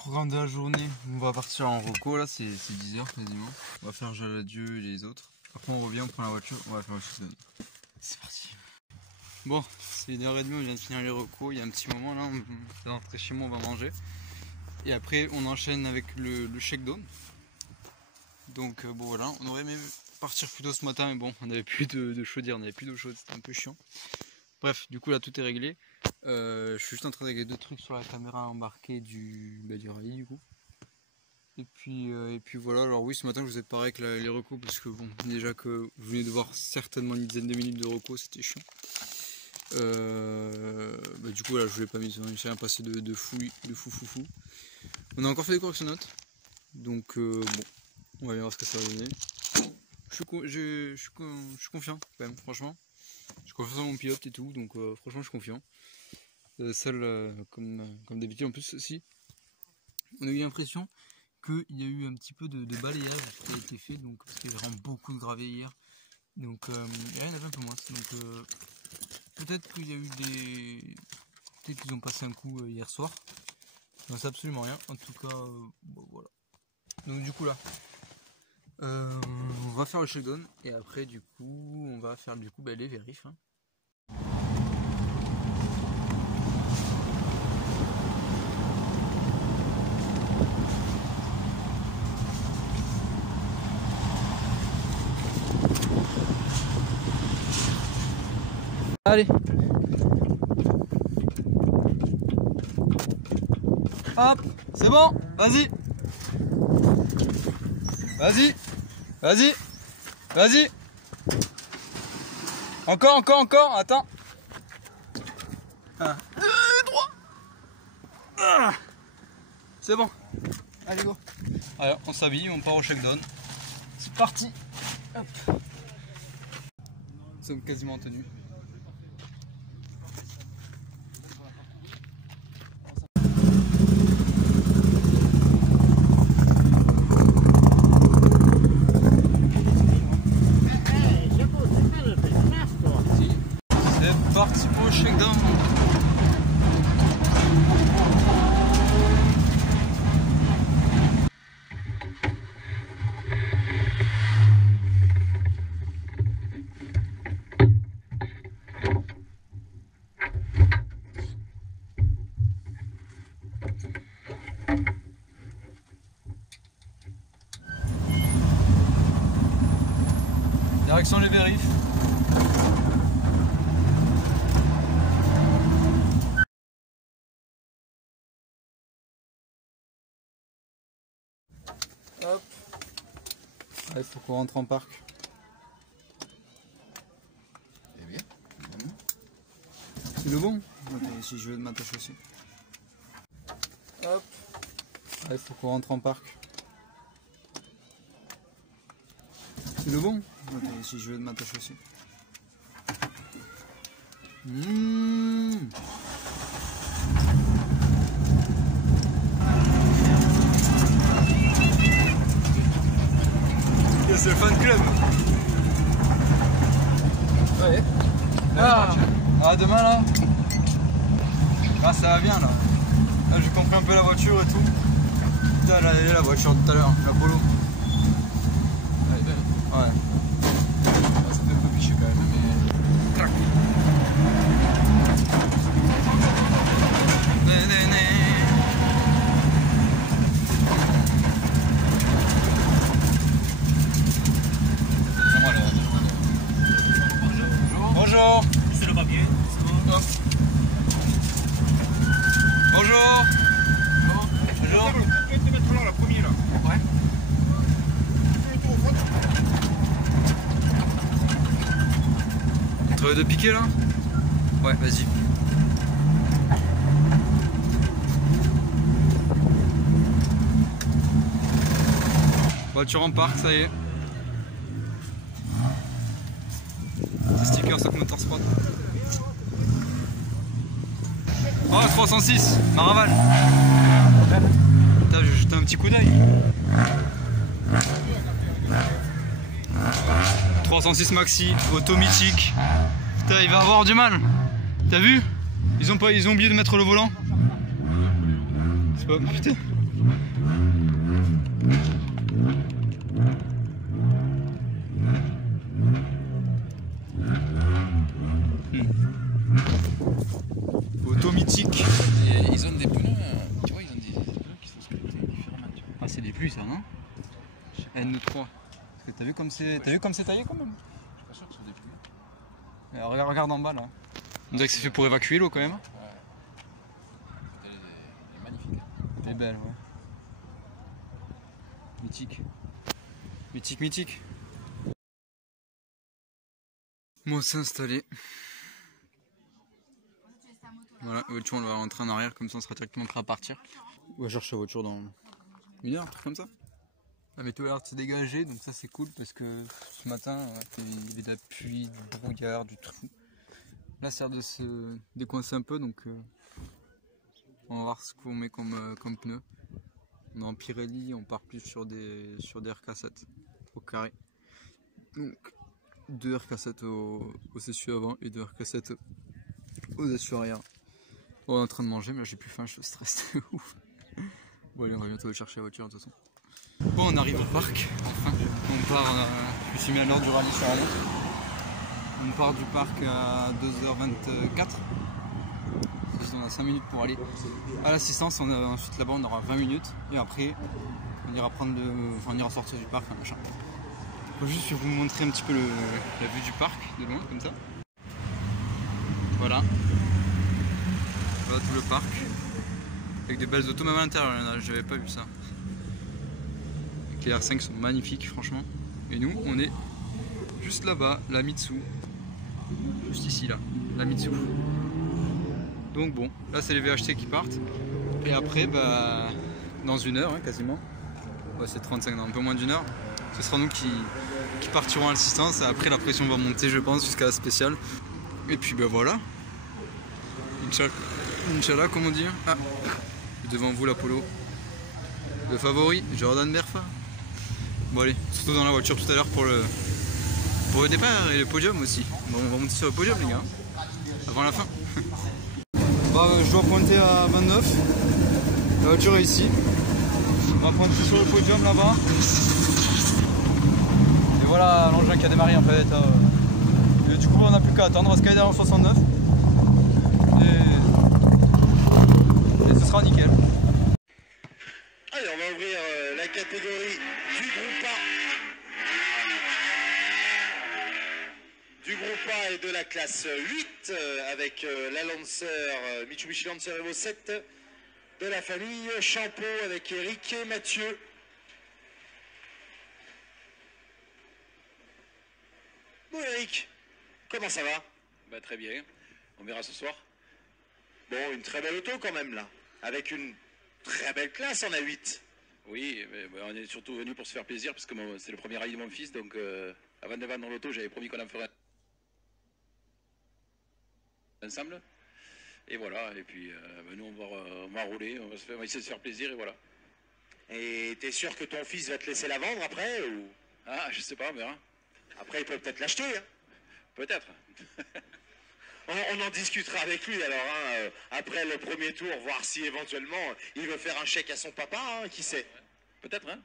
Programme de la journée, on va partir en reco là, c'est 10h quasiment. On va faire Jaladieu et les autres. Après on revient, on prend la voiture, on va faire le shutdown. C'est parti. Bon, c'est 1h30, on vient de finir les recos, il y a un petit moment là, on va rentrer chez moi, on va manger. Et après on enchaîne avec le shakedown. Donc bon voilà, on aurait aimé partir plus tôt ce matin, mais bon, on n'avait plus de chaudière, on n'avait plus d'eau chaude, c'était un peu chiant. Bref, du coup là tout est réglé. Je suis juste en train de régler 2 trucs sur la caméra embarquée du rallye du coup. Et puis voilà, alors oui ce matin je vous ai parlé avec les recos parce que bon, déjà que vous venez de voir certainement une dizaine de minutes de recos, c'était chiant. Du coup là je ne l'ai pas mis, il s'est rien passé de fou. On a encore fait des corrections notes, donc bon, on va bien voir ce que ça va donner. Je suis confiant quand même, franchement. J'ai confiance en mon pilote et tout, donc franchement je suis confiant. Comme d'habitude en plus aussi, on a eu l'impression qu'il y a eu un petit peu de balayage qui a été fait, donc parce qu'il y avait vraiment beaucoup de gravier hier. Donc il y en avait un peu moins. Donc peut-être qu'il y a eu peut-être qu'ils ont passé un coup hier soir. Non, c'est absolument rien. En tout cas, bon, voilà. Donc du coup là, on va faire le shakedown et après du coup on va faire les vérifs. Hein. Allez. Hop, c'est bon, vas-y. Vas-y. Vas-y. Vas-y. Encore, attends. 1, 2, 3. Ah, c'est bon. Allez, go. Alors, on s'habille, on part au shakedown. C'est parti. Hop. Nous sommes quasiment en tenue. C'est parti pour le shakedown. Direction les vérifs. Hop. Il faut qu'on rentre en parc. Eh bien, c'est le bon. Attends, si je vais m'attacher aussi. Hop. Il faut qu'on rentre en parc. C'est le bon. Attends, si je vais m'attacher aussi. C'est le fan club. Ouais. Demain là. Ah ça va bien là. Là j'ai compris un peu la voiture et tout. Putain là, la voiture de tout à l'heure, la Polo. Elle est belle. Ouais. Ah, ça fait un peu piché quand même mais. Clac. Bonjour. C'est le papier. Hop. Bonjour. Bonjour. Tu peux te mettre là, la première là. Ouais. Tu veux de piquer là? Ouais, vas-y. Voiture en parc, ça y est. Sticker Stock Motorsport. Oh 306, Maraval. Putain, j'ai jeté un petit coup d'œil. 306 Maxi, auto mythique. Putain, il va avoir du mal. T'as vu? Ils ont oublié de mettre le volant. C'est pas... Putain. Auto mythique. Et ils ont des pneus, tu vois, ils ont des pneus qui sont sculptés différemment. Ah, c'est des pluies ça, non? N3. Parce que t'as vu comme c'est taillé quand même? Je suis pas sûr que ce soit des pluies. Regarde en bas là. On dirait que c'est fait pour évacuer l'eau quand même. Ouais. Elle est magnifique. Elle est belle, ouais. Mythique. Mythique, mythique. Bon, c'est installé. Voilà, la voiture on va rentrer en arrière, comme ça on sera directement prêt à partir. On va chercher la voiture dans une heure, un truc comme ça. La météo a l'air de se dégager, donc ça c'est cool parce que ce matin il y avait de la pluie, du brouillard, du trou. Là ça a l'air de se décoincer un peu, donc on va voir ce qu'on met comme pneu. On est en Pirelli, on part plus sur des RK7 au carré. Donc 2 RK7 au essuie avant et 2 RK7 aux essuie arrière. On est en train de manger, mais là j'ai plus faim, je stresse de ouf. Bon allez, on va bientôt aller chercher la voiture de toute façon. Bon, on arrive au parc, enfin. On part, je me suis mis à l'heure du rallye sur Allons. On part du parc à 2h24. On a 5 minutes pour aller à l'assistance. Ensuite là-bas on aura 20 minutes. Et après on ira prendre on ira sortir du parc, machin. Je vais juste vous montrer un petit peu la vue du parc de loin, comme ça. Voilà. Voilà tout le parc. Avec des belles autos même à l'intérieur, j'avais pas vu ça. Les R5 sont magnifiques franchement. Et nous on est juste là-bas, la Mitsu. Juste ici là, la Mitsu. Donc bon, là c'est les VHT qui partent. Et après bah dans une heure hein, quasiment. Ouais, c'est 35, dans un peu moins d'une heure. Ce sera nous qui partirons à l'assistance. Après la pression va monter je pense jusqu'à la spéciale. Et puis bah voilà. Inch'Allah comme on dit. Ah, devant vous l'Apollo. Le favori, Jordan Merfa. Bon allez, surtout dans la voiture tout à l'heure pour le départ et le podium aussi. Bon, on va monter sur le podium les gars, avant la fin. Bah, je dois pointer à 29. La voiture est ici. On va pointer sur le podium là-bas. Et voilà l'engin qui a démarré en fait. Et du coup on n'a plus qu'à attendre, Skyder en 69. Et ce sera nickel. Allez, on va ouvrir la catégorie du groupe A. Du groupe A et de la classe 8 avec la Lancer, Mitsubishi Lancer Evo 7 de la famille Champeau avec Eric et Mathieu. Bon Eric, comment ça va? Bah, très bien, on verra ce soir. Bon, une très belle auto quand même là, avec une très belle classe en A8. Oui, mais on est surtout venu pour se faire plaisir parce que c'est le premier rallye de mon fils, donc avant de vendre l'auto, j'avais promis qu'on en ferait ensemble. Et voilà, et puis nous on va rouler, on va essayer de se faire plaisir et voilà. Et t'es sûr que ton fils va te laisser la vendre après ou... Ah, je sais pas, on verra. Après il peut peut-être l'acheter hein. Peut-être. On en discutera avec lui alors, hein, après le premier tour, voir si éventuellement il veut faire un chèque à son papa, hein, qui sait. Peut-être, hein.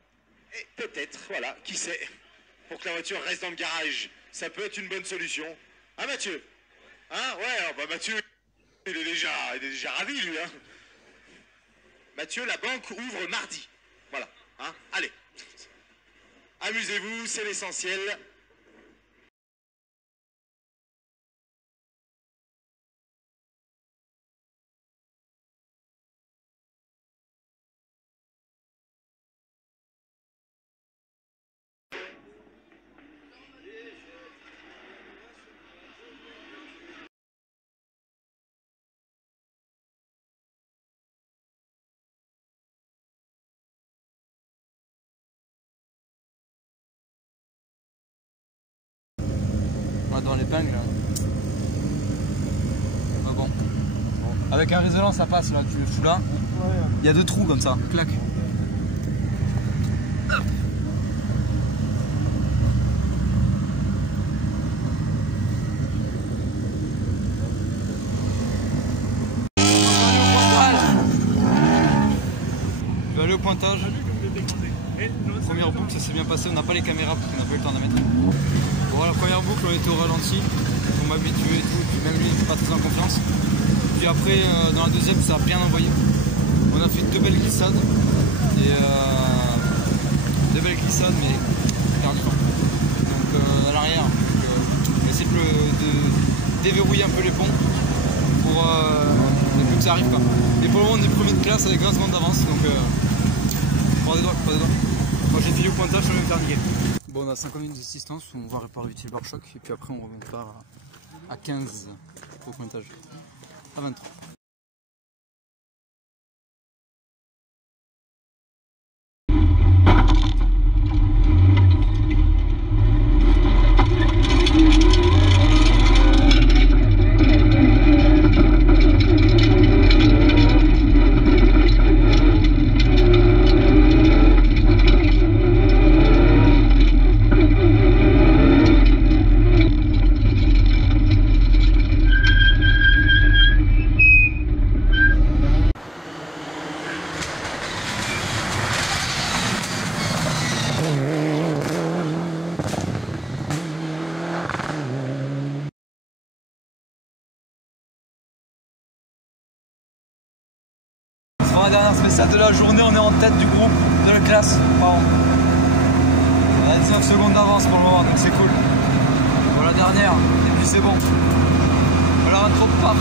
Et peut-être, voilà, qui sait. Pour que la voiture reste dans le garage, ça peut être une bonne solution. Hein Mathieu? Hein? Ouais, alors, bah, Mathieu, il est déjà ravi lui. Hein. Mathieu, la banque ouvre mardi. Voilà, hein. Allez. Amusez-vous, c'est l'essentiel. Dans l'épingle. Ah bon. Avec un résolant ça passe là, tu le fous là. Il y a 2 trous comme ça. Clac. Tu vas aller le pointage. Première boucle, ça s'est bien passé. On n'a pas les caméras parce qu'on n'a pas eu le temps d'en mettre. Bon, la première boucle, on était au ralenti. On m'habituait et tout. Puis même lui, il n'était pas très en confiance. Puis après, dans la deuxième, ça a bien envoyé. On a fait 2 belles glissades. Et 2 belles glissades, mais perdu. Donc à l'arrière, on essaie de déverrouiller un peu les ponts pour que ça arrive pas. Et pour le moment, on est premier de classe avec 20 secondes d'avance. Donc croise des doigts, croise des doigts. Moi j'ai fini au pointage, je vais me faire niquer. Bon, on a 50 minutes d'assistance, on va réparer l'utile bar choc et puis après on remontera à 15 au pointage. À 23. Pour la dernière spéciale de la journée, on est en tête du groupe de la classe. Pardon. On a 19 secondes d'avance pour le moment, donc c'est cool. Pour la dernière, et puis c'est bon. On la rattrape pas.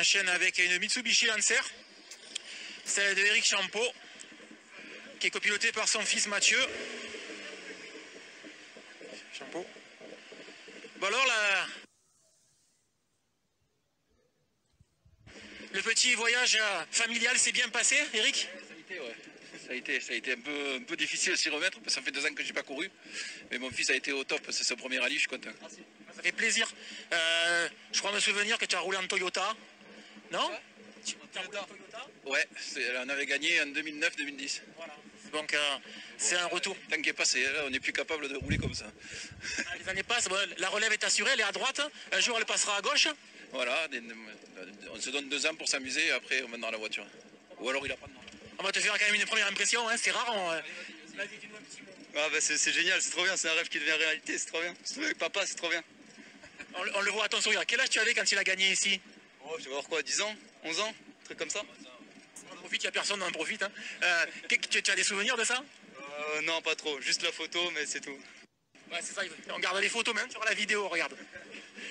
enchaîne avec une Mitsubishi Lancer, celle de Eric Champeau, qui est copilotée par son fils Mathieu. Champeau. Bon alors le petit voyage familial s'est bien passé, Eric? Ça a été un peu difficile de s'y remettre, parce que ça fait 2 ans que je n'ai pas couru. Mais mon fils a été au top, c'est son premier rallye, je suis content. Ça fait plaisir. Je crois me souvenir que tu as roulé en Toyota, non? Tu as roulé en Toyota? Ouais, on avait gagné en 2009-2010. Voilà. Donc c'est un retour. Tant qu'il est passé, là, on n'est plus capable de rouler comme ça. Les années passent, bon, la relève est assurée, elle est à droite, un jour elle passera à gauche. Voilà, on se donne 2 ans pour s'amuser et après on va dans la voiture. Ou alors il apprend. On va te faire quand même une première impression, hein, c'est rare. Ah bah c'est génial, c'est trop bien, c'est un rêve qui devient réalité, c'est trop bien. Avec papa, c'est trop bien. On le voit à ton sourire. Quel âge tu avais quand il a gagné ici? Oh, je vais avoir quoi, 10 ans 11 ans un truc comme ça. On en profite, il n'y a personne, on en profite. Hein. Tu as des souvenirs de ça? Non, pas trop, juste la photo, mais c'est tout. Ouais, c'est ça, on garde les photos même sur la vidéo, regarde.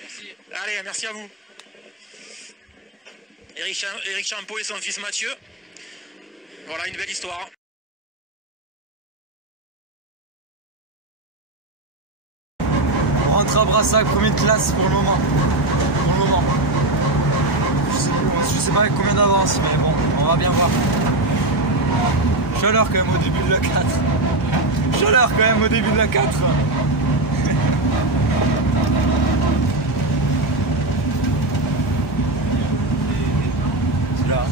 Merci. Allez, merci à vous. Eric Champeau et son fils Mathieu. Voilà une belle histoire. On rentre à Brassac, première classe pour le moment. Je sais pas avec combien d'avance, mais bon, on va bien voir. Chaleur quand même au début de la 4. Chaleur quand même au début de la 4. C'est là.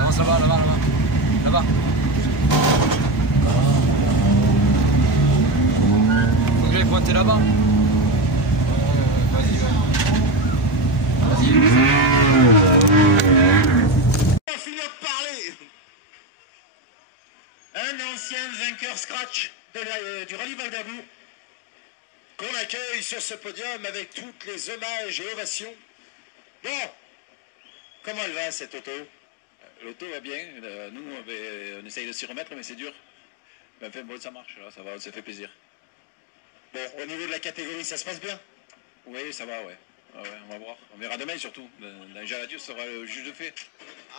Avance là-bas. Faut que j'aille pointer là-bas. Vas-y. On finit de parler. Un ancien vainqueur scratch du rallye Val d'Agou qu'on accueille sur ce podium avec toutes les hommages et ovations. Bon, comment elle va cette auto? L'auto va bien, nous on essaye de s'y remettre mais c'est dur. Mais enfin bon ça marche, là, ça va, on s'est fait plaisir. Bon, au niveau de la catégorie, ça se passe bien? Oui ça va, ouais. Ouais, on va voir. On verra demain surtout. Dans Jaladieu sera le juge de fait.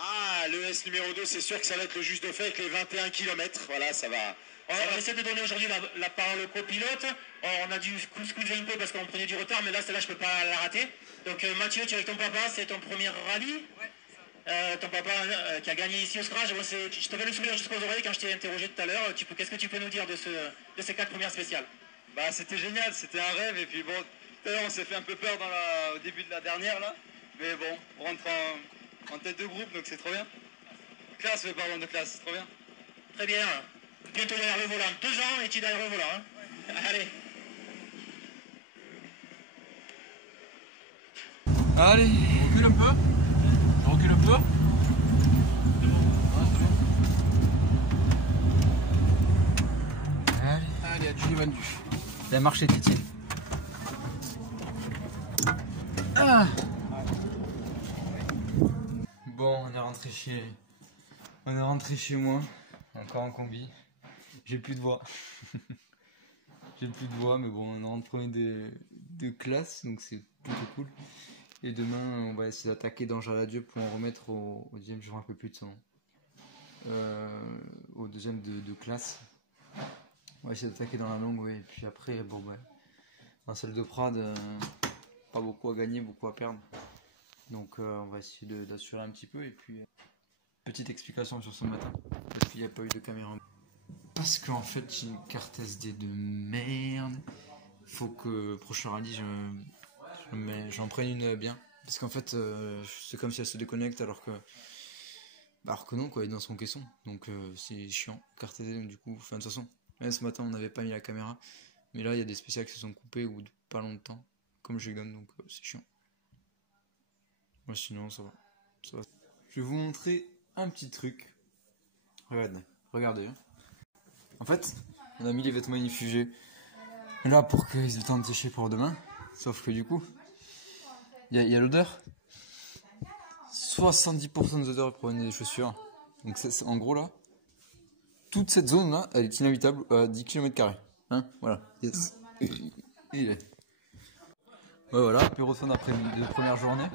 Ah, le S numéro 2, c'est sûr que ça va être le juge de fait avec les 21 km. Voilà, ça va. On va essayer de donner aujourd'hui la parole au copilote. On a dû squeezer un peu parce qu'on prenait du retard, mais là, celle-là, je ne peux pas la rater. Donc Mathieu, tu es avec ton papa, c'est ton premier rallye. Ton papa qui a gagné ici au Scratch. Bon, je te fais le sourire jusqu'aux oreilles quand je t'ai interrogé tout à l'heure. Qu'est-ce que tu peux nous dire de ces 4 premières spéciales? Bah c'était génial, c'était un rêve et puis bon, tout à l'heure on s'est fait un peu peur au début de la dernière là, mais bon, on rentre en tête de groupe donc c'est trop bien. Classe, pardon de classe, c'est trop bien. Très bien. Bientôt derrière le volant. 2 ans et tu es derrière le volant. Hein. Allez. Allez, On recule un peu. On recule un peu. Allez, à du vendu. ça a marché Titi. Ah. Bon, on est rentré chez moi, encore en combi. J'ai plus de voix. J'ai plus de voix, mais bon, on est rentré de classe, donc c'est plutôt cool. Et demain, on va essayer d'attaquer dans Jaladieu pour en remettre au deuxième, je ne me rappelle plus de son nom. Au deuxième de classe. On va essayer d'attaquer dans la longue, oui. Et puis après, bon, bah, dans celle de Prades, pas beaucoup à gagner, beaucoup à perdre. Donc on va essayer d'assurer un petit peu. Et puis, petite explication sur ce matin. Parce qu'il n'y a pas eu de caméra. Parce qu'en fait, j'ai une carte SD de merde. Faut que prochain rallye, j'en prenne une bien. Parce qu'en fait, c'est comme si elle se déconnecte alors que non, quoi, elle est dans son caisson. Donc c'est chiant. Carte SD, donc du coup, enfin, de toute façon, même ce matin, on n'avait pas mis la caméra. Mais là, il y a des spéciales qui se sont coupées ou pas longtemps. Comme je donne, donc c'est chiant. Moi, sinon, ça va. Je vais vous montrer un petit truc. Regardez. En fait, on a mis les vêtements inifugés là pour qu'ils aient le temps de sécher pour demain. Sauf que du coup, il y a l'odeur. 70% des odeurs proviennent des chaussures. Donc en gros là, toute cette zone là, elle est inhabitable à 10 km². Hein, voilà, yes. Et il est. Ouais, voilà, apéro de fin d'après-midi de première journée.